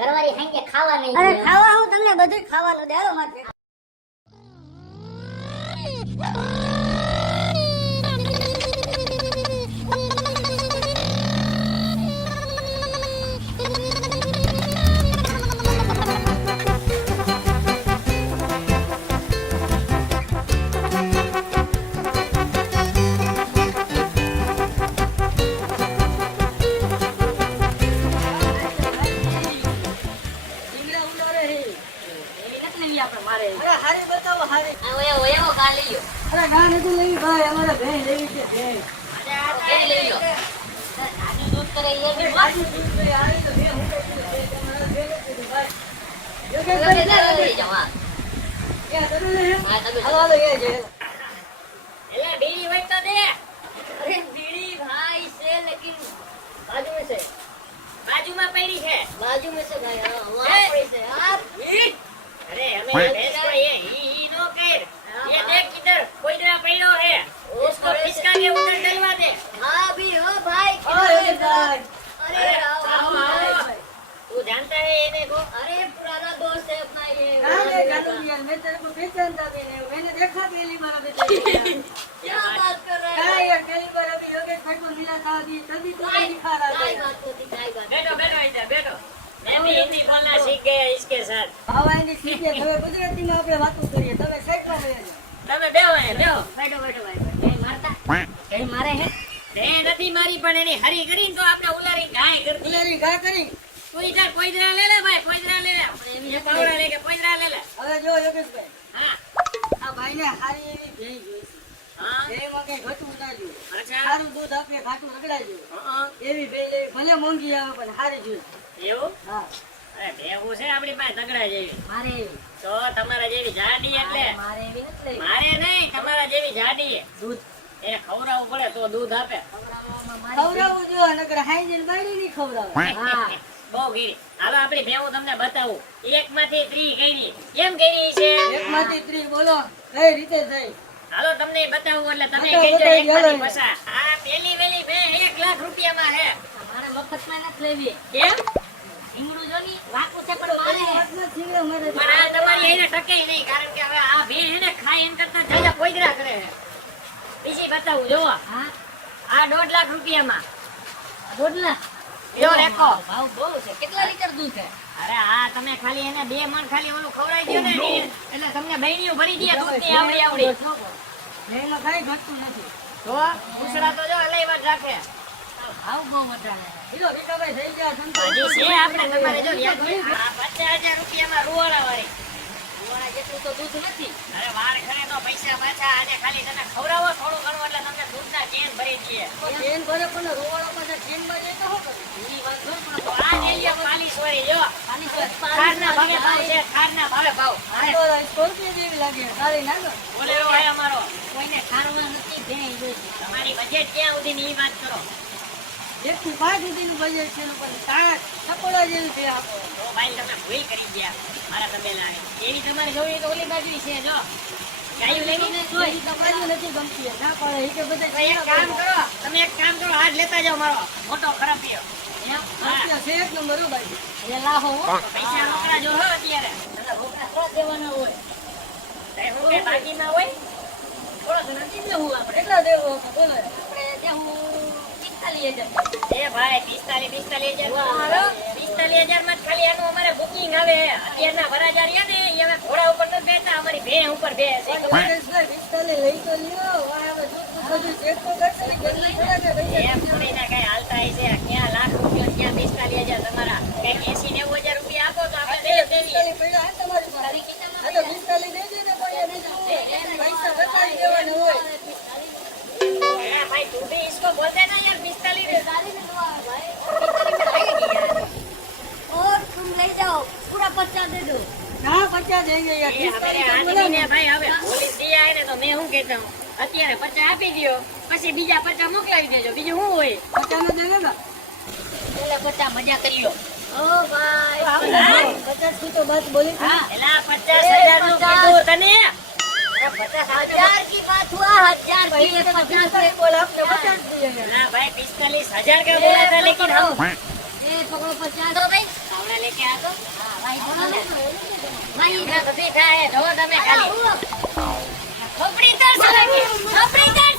ઘરવાળી સાંજે ખાવા નહીં અરે ખાવા હું તમને બધું ખાવાનું દેવા હાલો ગાયું નહીં ભાઈ અમારે ભેંસ લેવી છે. ભેંસ બાજુમાં પડી છે. બાજુમાં છે ભાઈ હા? પડી અરે અમે देख किधर कोई तरह पड़ो है उसको खिसका के उधर डलवा दे हाँ भी हो भाई ઓ યોગેશ ભાઈ अरे आओ आओ आओ तू जानता है ये देखो अरे पुराना दोस्त है अपना ये हाँ, ये जानो यार, मैं तेरे को पहचानता भी नहीं हूँ। मैंने देखा पहली बार अभी तेरे को यार। क्या बात कर रहे हाँ हो यार, पहली बार अभी योगेश भाई को मिला था अभी, तभी तो मैं दिखा रहा था काय यार। बात होती काय बात बैठो बैठो इधर बैठो मैं भी हिंदी बोलना सीख गया इसके साथ હવે એની સીધે હવે ગુજરાતીમાં આપણે વાતો કરીએ તમે સાઈડમાં વહી જાઓ. તમે બેહો અહીંયા બેહો. બેઠો બેઠો ભાઈ મારતા કઈ મારે હે. તે નથી મારી પણ એની હરી કરીને તો આપણે ઉલારી ગાય કરતી ગુલારી ઘા કરી. કોઈદરા કોઈદરા લે લે ભાઈ કોઈદરા લે લે. એ પાવડા લે કે કોઈદરા લે લે? હવે જો યોગેશભાઈ. હા. આ ભાઈને હારી એવી જોઈ હા. એ ઘટવું ના જોઈએ. અચ્છા. સારું દૂધ આપે ખાટું. હં, એવી ભેંસ ભલે મોંઘી આવે પણ હારી જોઈએ એવું? હા. અરે ભેગું છે આપણી પાસે તગડા જેવી. મારે તો તમારા જેવી જાડી એટલે? મારે એવી નથી મારે નહીં તમારા જેવી જાડી. દૂધ. એ ખવડાવવું પડે તો દૂધ આપે. ખવડાવવું જોઈએ નકર હાઈજન બાળી નહીં ખવડાવે હા. બહુ ગીરી. હાલો આપણી ભેવું તમને બતાવું. એક માંથી ત્રી ગઈ કેમ ગઈ છે? એકમાંથી ત્રીસ બોલો. કઈ રીતે થઈ હાલો તમને બતાવું એટલે તમે કહેજો એક માંથી પસા આ પેલી વેલી બે એક લાખ રૂપિયામાં હે મારે મફતમાં નથી લેવી. કેમ? ઈંગડું જો ની વાકું છે પણ મારે. વાતમાં છીંગડા મારે પણ આ તમારી એને ટકે નહીં કારણ કે હવે આ બે એને ખાય એન કરતા જાજા કોઈદરા કરે. બીજી બતાવું જોવો હા? આ દોઢ લાખ રૂપિયામાં. દોઢ લાખ? લ્યો રેખો. ભાવ બહુ છે. કેટલા લીટર દૂધ છે? અરે આ તમે ખાલી એને બે મણ ખાલી ઓલું ખવડાવી દો ને એટલે તમને બહેણીઓ ભરી દે દૂધની આવડી આવડી. એમાં કઈ ઘટતું નથી. તો ઉસરા તો જો અલાઈ વાત રાખે. ભાવ બહુ વધારે થઈ ગયા. છે આપણે તમારે જો યાદ હોય. આ પચાસ રૂપિયામાં રૂવાડા વાળી. મારા જેટલું તો દૂધ નથી. અરે વાર ખરે તો પૈસા પાછા આજે ખાલી તમે ખવડાવો થોડું ઘણું એટલે તમને દૂધના કેન ભરી દઈએ તો ભરે પણ રોવાળો પાસે ચેનમાં જાય તો શું કરે? એની વાત કર. પણ તો આ લઈ લ્યો પાલીસ જો. ખાલી તો ખારના ભાવે ભાવ છે ખારના ભાવે ભાવ. આ તો સ્કોર્પિયો જેવી લાગે સારી ના બોલેરો હે અમારો. કોઈને ખારવા નથી ભેં જોઈતી તમારી બજેટ ક્યાં સુધીની ઈ વાત કરો. એક પાંચ સુધીનું બજેટ છે પણ સાત સપોડા જેવું છે આપો ભાઈ તમે ભૂલ કરી ગયા. મારા તબેલાની એવી તમારે જોવી તો ઓલી બાજુ છે જો. ગાયું લેવી? ને જોઈ. ઈ નથી ગમતી ના પડે. એ કે બધા એક કામ કરો. તમે એક કામ કરો આજ લેતા જાઓ મારો. મોટો એમ? ગમતી છે એક નંબર હો એ લાહો પૈસા રોકડા જો હો અત્યારે. તમે રોકડા દેવાના હોય? કઈ હું કઈ બાકીમાં હોય? થોડો નથી દેવું આપણે. એટલા દેવું બોલો આપણે દેવું પિસ્તાલીસ હજાર એ ભાઈ હજાર પિસ્તાલીસ હજારમાં ખાલી એનું અમારે બુકિંગ આવે અત્યારના વરાજા રહ્યા તો લ્યો બધું ચેક તો ક્યાં પિસ્તાલીસ હજાર તમારા રૂપિયા આપો. તો और तुम ले जाओ पूरा पचास दे दो ના પચાસ દેંગે યાર એ હવે પિસ્તાલીસ તો બોલો આદમીને ને. ભાઈ હવે પોલીસ દી આવે ને તો મેં શું કહેતા હું અત્યારે પચાસ આપી દ્યો પછી બીજા પચાસ મોકલાવી દેજો બીજું શું હોય પચાસ નો દેજો ને પેલા પચાસ મજા કરી લો ઓ ભાઈ આપણે પચાસ કી તો બાત બોલી હતી. હા એલા પચાસ હજાર નું કીધું તને પચાસ હજાર की बात हुआ हजार की है, पचास है। બોલ આપને પચાસ દઈએ છે. ना भाई पिस्तालीस हजार का बोला था लेकिन हम પકડો પચાસ તો ભાઈ તો તમે ખાલી ખોપડી તર